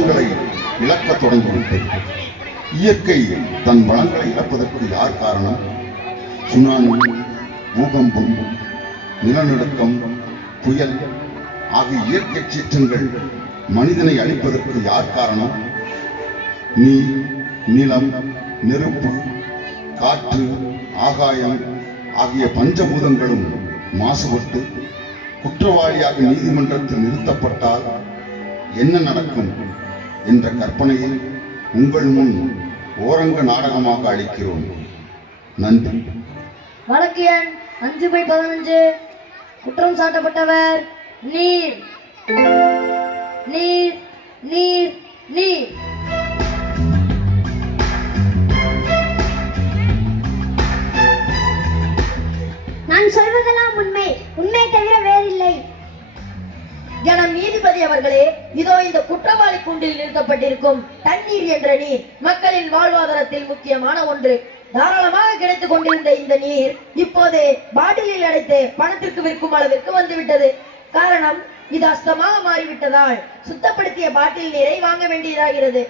வளங்களை இழக்கத் தொடங்கிவிட்டது. இயற்கை தன் வளங்களை இழப்பதற்கு யார் காரணம்? சுனாமி, பூகம்பம், நிலநடுக்கம், புயல் ஆகிய இயற்கை சீற்றங்கள் மனிதனை அழிப்பதற்கு யார் காரணம்? நீர், நிலம், நெருப்பு, காற்று, ஆகாயம் ஆகிய பஞ்சபூதங்களும் மாசுபட்டு குற்றவாளியாக நீதிமன்றத்தில் நிறுத்தப்பட்டால் என்ன நடக்கும் என்ற கற்பனையை உங்கள் முன் ஓரங்க நாடகமாக அளிக்கிறோம். நன்றி. வழக்கு எண் 5/15. குற்றம் சாட்டப்பட்டவர் நீர் நீர் நீர் நீர். நான் சொல்வதெல்லாம் உண்மை, உண்மை தவிர வேறில்லை. என நீதிபதி அவர்களே, இதோ இந்த குற்றவாளி கூண்டில் நிறுத்தப்பட்டிருக்கும் தண்ணீர் என்ற நீர் மக்களின் வாழ்வாதாரத்தில் முக்கியமான ஒன்று. தாராளமாக கிடைத்துக் கொண்டிருந்த இந்த நீர் இப்போது பாட்டிலில் அடைத்து பணத்திற்கு விற்கும் அளவிற்கு வந்துவிட்டது. காரணம், இது அசுத்தமாக மாறிவிட்டதால் சுத்தப்படுத்திய பாட்டில் நீரை வாங்க வேண்டியதாகிறது.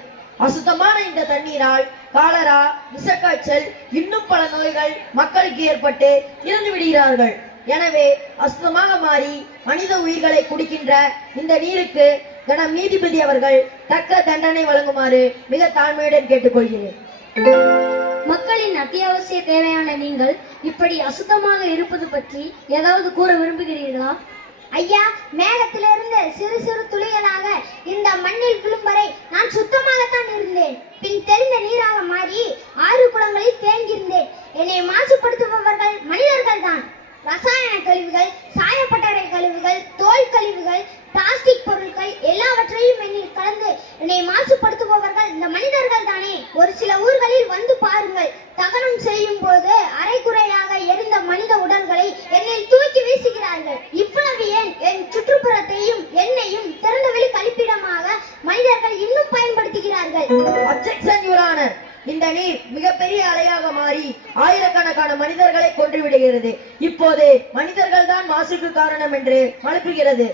அசுத்தமான இந்த தண்ணீரால் காலரா, விஷக்காய்ச்சல், இன்னும் பல நோய்கள் மக்களுக்கு ஏற்பட்டு இறந்து விடுகிறார்கள். எனவே அசுத்தமாக மாறி மனித உயிர்களை குடிக்கின்ற இந்த நீருக்கு கனம் நீதிபதி அவர்கள் தக்க தண்டனை வழங்குமாறு மிக தாழ்மையுடன் கேட்டுக்கொள்கிறேன். மக்களின் அத்தியாவசிய தேவையான நீங்கள் இப்படி அசுத்தமாக இருப்பது பற்றி ஏதாவது கூற விரும்புகிறீர்களா? ஐயா, மேகத்திலிருந்து சிறு சிறு துளிகளாக இந்த மண்ணில் விழும் வரை நான் சுத்தமாகத்தான் இருந்தேன். பின் தெளிந்த நீராக மாறி 6 குளங்களில் தேங்கியிருந்தேன். என்னை மாசுபடுத்துபவர்கள் மனிதர்கள் தான். ரசாயன கழிவுகள், சாயப்பட்டறை கழிவுகள், தோல் கழிவுகள், பிளாஸ்டிக் பொருட்கள் எல்லாவற்றையும் என்னில் கலந்து என்னை மாசுபடுத்துபவர்கள் இந்த மனிதர்கள் தானே. ஒரு சில ஊர்களில் வந்து பாருங்கள், தகனம் செய்யும் போது அரைகுறையாக எரிந்த மனித உடல்களை என்னில் தூக்கி வீசுகிறார்கள். இவ்வளவு ஏன் என் சுற்றுப்புறத்தையும் என்னையும் திறந்தவெளி கழிப்பிடமாக மனிதர்கள் இன்னும் பயன்படுத்துகிறார்கள். Objection your honour. இந்த நீர் மிகப்பெரிய அலையாக மாறி ஆயிரக்கணக்கான மனிதர்களை கொன்றுவிடுகிறது. இப்போது மனிதர்கள் தான் மாசுக்கு காரணம் என்று மழுப்புகிறது.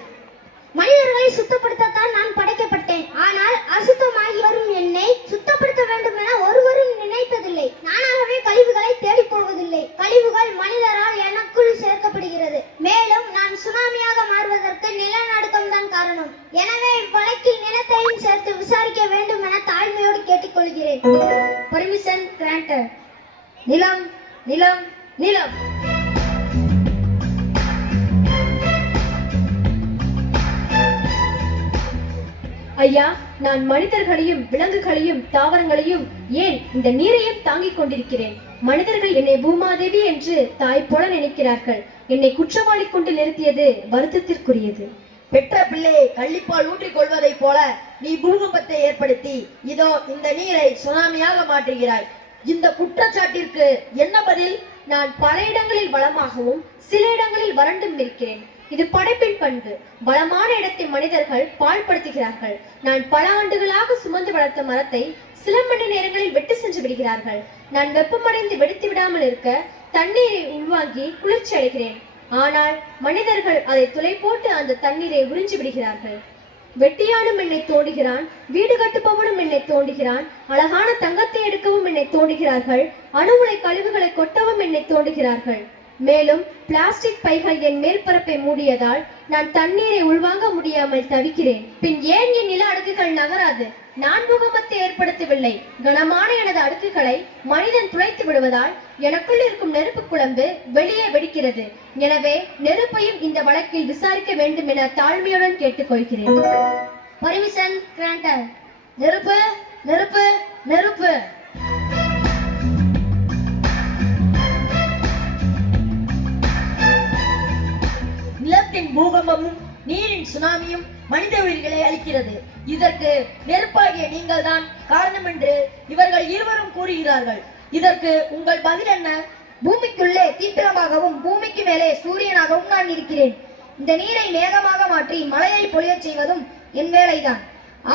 மனிதர்களை சுத்தப்படுத்தத்தான் நான் படைக்கப்பட்டேன். ஆனால் அசுத்தமாகி வரும் என்னை சுத்தப்படுத்த வேண்டும் என ஒருவரும் நினைப்பதில்லை. நானாகவே கழிவுகளை தேடிப் போவதில்லை. கழிவுகள் மனிதரால் எனக்குள் சேர்க்கப்படுகிறது. மேலும் நான் சுனாமியாக மாறுவதற்கு நிலநடுக்கம் தான் காரணம். எனவே இவ்வழக்கில் நிலத்தையும் சேர்த்து விசாரிக்க வேண்டும் என தாழ்மையோடு கேட்டுக்கொள்கிறேன். Permission granted. நிலம் நிலம் நிலம். ஐயா, நான் மனிதர்களையும் விலங்குகளையும் தாவரங்களையும் ஏன் இந்த நீரையும் தாங்கிக் கொண்டிருக்கிறேன். மனிதர்கள் என்னை பூமாதேவி என்று தாய் போல நினைக்கிறார்கள். என்னை குற்றவாளி கொண்டு நிறுத்தியது வருத்தத்திற்குரியது. பெற்ற பிள்ளையை கள்ளிப்பால் ஊற்றிக் கொள்வதை போல நீ பூகம்பத்தை ஏற்படுத்தி இதோ இந்த நீரை சுனாமியாக மாற்றுகிறாய். இந்த குற்றச்சாட்டிற்கு என்ன பதில்? நான் பல இடங்களில் வளமாகவும் சில இடங்களில் வறண்டும் இருக்கிறேன். இது படைப்பின் பண்பு. பலமான இடத்தை மனிதர்கள் பாழ்படுத்துகிறார்கள். நான் பல ஆண்டுகளாக சுமந்து வளர்த்த மரத்தை சில மணி நேரங்களில் வெட்டு சென்று விடுகிறார்கள். நான் வெப்பமடைந்து வெடித்து விடாமல் இருக்க தண்ணீரை உள்வாங்கி குளிர்ச்சி அடைகிறேன். ஆனால் மனிதர்கள் அதை துளை போட்டு அந்த தண்ணீரை உறிஞ்சி விடுகிறார்கள். வெட்டியானும் என்னை தோண்டுகிறான், வீடு கட்டுப்பவனும் என்னை தோண்டுகிறான், அழகான தங்கத்தை எடுக்கவும் என்னை தோண்டுகிறார்கள், அணுகுலை கழிவுகளை கொட்டவும் என்னை தோண்டுகிறார்கள். மேலும் பிளாஸ்டிக் பைகள் என் மேற்பரப்பை மூடியதால் நான் தண்ணீரை உள்வாங்க முடியாமல் தவிக்கிறேன். பின் ஏன் என் நில அடுக்குகள் நகராது? நான் பூகம்பத்தை ஏற்படுத்தவில்லை. கனமான எனது அடுக்குகளை மனிதன் துளைத்து விடுவதால் எனக்குள் இருக்கும் நெருப்பு குழம்பு வெளியே வெடிக்கிறது. எனவே நெருப்பையும் இந்த வழக்கில் விசாரிக்க வேண்டும் என தாழ்மையுடன் கேட்டுக்கொள்கிறேன். Permission granted. நெருப்பு நெருப்பு நெருப்பு. நிலத்தின் பூகம்பமும் நீரின் சுனாமியும் மனித உயிர்களை அளிக்கிறது. இதற்கு நெருப்பாகிய நீங்கள் தான் காரணம் என்று இவர்கள் இருவரும் கூறுகிறார்கள். இதற்கு உங்கள் பதில் என்ன? பூமிக்குள்ளே தீப்பிரமாகவும் பூமிக்கு மேலே சூரியனாகவும் நான் இருக்கிறேன். இந்த நீரை மேகமாக மாற்றி மழையை பொழியச் செய்வதும் என் வேலைதான்.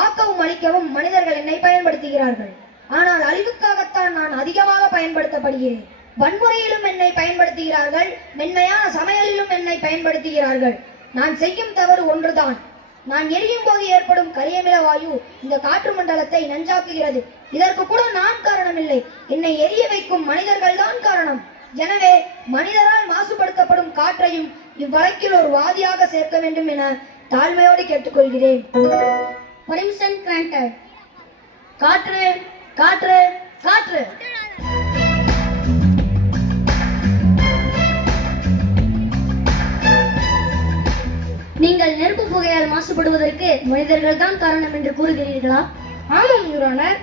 ஆக்கவும் அழிக்கவும் மனிதர்கள் என்னை பயன்படுத்துகிறார்கள். ஆனால் அழிவுக்காகத்தான் நான் அதிகமாக பயன்படுத்தப்படுகிறேன். வன்முறையிலும் என்னை பயன்படுத்துகிறார்கள், மென்மையான சமையலிலும் என்னை பயன்படுத்துகிறார்கள். நான் செய்யும் தவறு ஒன்றுதான். நான் எரியும் போது ஏற்படும் கரியமில வாயு இந்த காற்று மண்டலத்தை நஞ்சாக்குகிறது. இதற்கு கூட நான் காரணமில்லை, என்னை எரிய வைக்கும் மனிதர்கள் தான் காரணம். எனவே மனிதரால் மாசுபடுத்தப்படும் காற்றையும் இவ்வழக்கில் ஒரு வாதியாக சேர்க்க வேண்டும் என தாழ்மையோடு கேட்டுக்கொள்கிறேன். Permission granted. காற்று காற்று காற்று. நீங்கள் நெருப்பு புகையால் மாசுபடுவதற்கு மனிதர்கள் தான் காரணம் என்று கூறுகிறீர்களா? ஆமாம் யுவரானர்.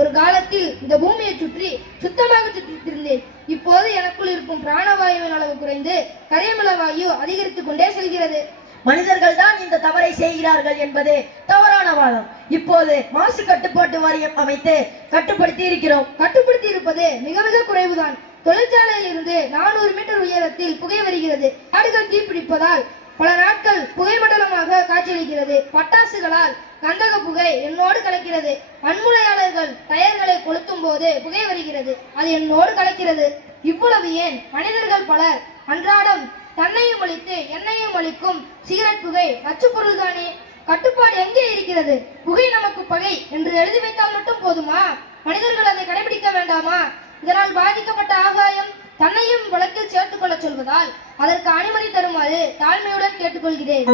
ஒரு காலத்தில் இந்த பூமியை சுற்றி சுத்தமாக சுற்றித்திருந்தேன். இப்போது எனக்குள் இருக்கும் பிராணவாயுவின் அளவு குறைந்து கரியமில வாயு அதிகரித்துக் கொண்டே செல்கிறது. மனிதர்கள் தான் இந்த தவறை செய்கிறார்கள் என்பது தவறான வாதம். இப்போது மாசு கட்டுப்பாட்டு வாரியம் அமைத்து கட்டுப்படுத்தி இருக்கிறோம். கட்டுப்படுத்தி இருப்பது மிக மிக குறைவுதான். தொழிற்சாலையில் இருந்து 400 மீட்டர் உயரத்தில் புகை வருகிறது. காடுகள் தீப்பிடிப்பதால் பல நாட்கள் புகை மண்டலமாக காட்சியளிக்கிறது. பட்டாசுகளால் கந்தக புகை என்னோடு கலக்கிறது. மண்முளையாளர்கள் டயர்களை கொளுத்தும் போது புகை வருகிறது, அது என்னோடு கலக்கிறது. இவ்வளவு ஏன், மனிதர்கள் பலர் அன்றாடம் தன்னையும் அளித்து எண்ணெயும் அளிக்கும் சிகரெட் புகை நச்சுப்பொருள் தானே. கட்டுப்பாடு எங்கே இருக்கிறது? புகை நமக்கு பகை என்று எழுதி வைத்தால் மட்டும் போதுமா? மனிதர்கள் அதை கடைபிடிக்க வேண்டாமா? இதனால் பாதிக்கப்பட்ட ஆகாயம் தன்னையும் வழக்கில் சேர்த்துக் கொள்ள சொல்வதால் அதற்கு அனுமதி தருமாறு தாழ்மையுடன் கேட்டுக்கொள்கிறேன்.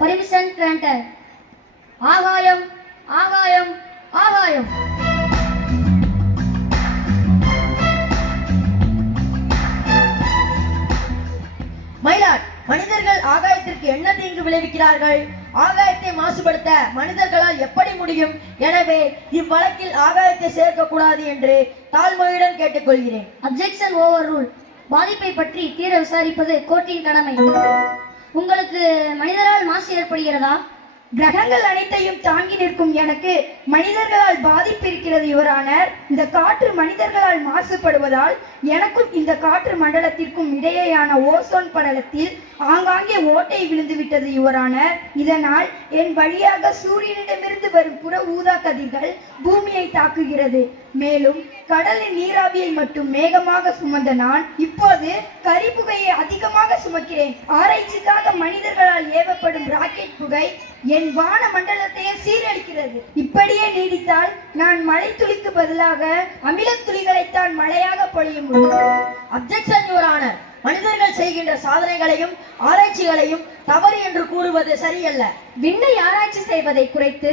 Permission granted. ஆகாயம் ஆகாயம் ஆகாயம். மயிலாட், மனிதர்கள் ஆகாயத்திற்கு என்ன தீங்கு விளைவிக்கிறார்கள்? ஆகாயத்தை மாசுபடுத்த மனிதர்களால் எப்படி முடியும்? எனவே இவ்வழக்கில் ஆகாயத்தை சேர்க்கக்கூடாது என்று தாழ்மையுடன் கேட்டுக்கொள்கிறேன். Objection over rule. பாதிப்பை பற்றி தீர விசாரிப்பது கோர்ட்டின் கடமை. உங்களுக்கு மனிதரால் மாசு ஏற்படுகிறதா? கிரகங்கள் அனைத்தையும் தாங்கி நிற்கும் எனக்கு மனிதர்களால் பாதிப்பு இருக்கிறது யுவரானர். இந்த காற்று மனிதர்களால் மாசுபடுவதால் எனக்கும் இந்த காற்று மண்டலத்திற்கும் இடையேயான ஓசோன் படலத்தில் ஆங்காங்கே ஓட்டை விழுந்து விட்டது யுவரானர். இதனால் என் வழியாக சூரியனிடமிருந்து வரும் புற ஊதா கதிர்கள் பூமியை தாக்குகிறது. மேலும் கடலின் நீராவியை மட்டும் மேகமாக சுமந்த நான் இப்போது கரிபுகையை அதிகமாக சுமக்கிறேன். ஆராய்ச்சிக்காக மனிதர்களால் ஏவப்படும் ராக்கெட் புகை என் வான மண்டலத்தையே சீரழிக்கிறது. இப்படியே நீடித்தால் நான் மழை துளிக்கு பதிலாக அமிலத் துளிகளைத்தான் மழையாக பொழிய முடியும். Objection your honour. மனிதர்கள் செய்கின்ற சாதனைகளையும் ஆராய்ச்சிகளையும் தவறு என்று கூறுவது சரியல்ல. விண்ணை ஆராய்ச்சி செய்வதை குறைத்து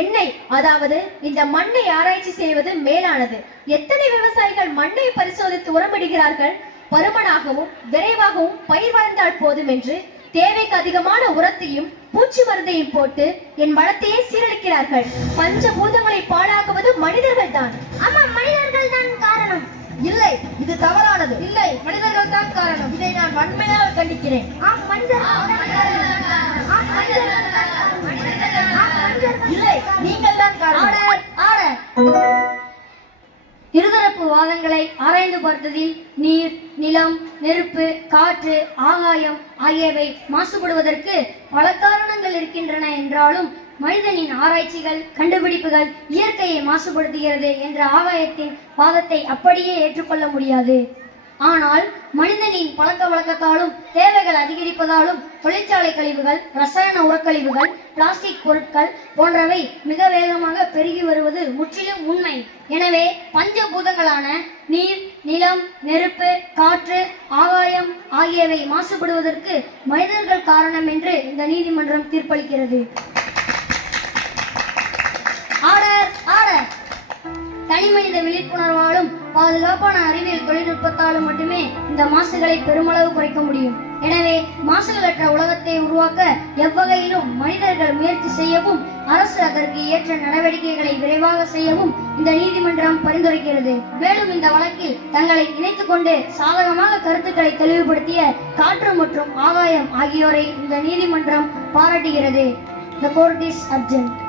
எண்ணெய், அதாவது இந்த மண்ணை ஆராய்ச்சி செய்வது மேலானது. எத்தனை விவசாயிகள் மண்ணை பரிசோதித்து உரமிடுகிறார்கள். பருமனாகவும் விரைவாகவும் பயிர் வளர்ந்தால் போதும் என்று தேவைக்கு அதிகமான உரத்தையும் பூச்சி மருந்தையும் போட்டு என் வளத்தையே சீரழிக்கிறார்கள். பஞ்சபூதங்களை பாழாக்குவது மனிதர்கள் தான். ஆமா, மனிதர்கள் தான் காரணம். இல்லை, இது தவறானது. இல்லை, மனிதர்கள் தான் காரணம். இதை நான் வன்மையாக கண்டிக்கிறேன். இல்லை, நீங்கள் தான் காரணம். இருதரப்பு வாதங்களை ஆராய்ந்து பார்த்ததில் நீர், நிலம், நெருப்பு, காற்று, ஆகாயம் ஆகியவை மாசுபடுவதற்கு பல காரணங்கள் இருக்கின்றன என்றாலும் மனிதனின் ஆராய்ச்சிகள், கண்டுபிடிப்புகள் இயற்கையை மாசுபடுத்துகிறது என்ற ஆகாயத்தின் வாதத்தை அப்படியே ஏற்றுக்கொள்ள முடியாது. ஆனால் மனிதனின் பழக்க வழக்கத்தாலும் தேவைகள் அதிகரிப்பதாலும் தொழிற்சாலை கழிவுகள், ரசாயன உரக்கழிவுகள், பிளாஸ்டிக் பொருட்கள் போன்றவை மிக வேகமாக பெருகி வருவது முற்றிலும் உண்மை. எனவே பஞ்சபூதங்களான நீர், நிலம், நெருப்பு, காற்று, ஆகாயம் ஆகியவை மாசுபடுவதற்கு மனிதர்கள் காரணம் என்று இந்த நீதிமன்றம் தீர்ப்பளிக்கிறது. Order order. தனிமனித விழிப்புணர்வாலும் பாதுகாப்பான அறிவியல் தொழில்நுட்பத்தாலும் மட்டுமே இந்த மாசுகளை பெருமளவு குறைக்க முடியும். எனவே மாசுகளற்ற உலகத்தை உருவாக்க எவ்வகையிலும் மனிதர்கள் முயற்சி செய்யவும் அரசு அதற்கு ஏற்ற நடவடிக்கைகளை விரைவாக செய்யவும் இந்த நீதிமன்றம் பரிந்துரைக்கிறது. மேலும் இந்த வழக்கில் தங்களை இணைத்துக் கொண்டு சாதகமாக கருத்துக்களை தெளிவுபடுத்திய காற்று மற்றும் ஆகாயம் ஆகியோரை இந்த நீதிமன்றம் பாராட்டுகிறது. The court is adjourned.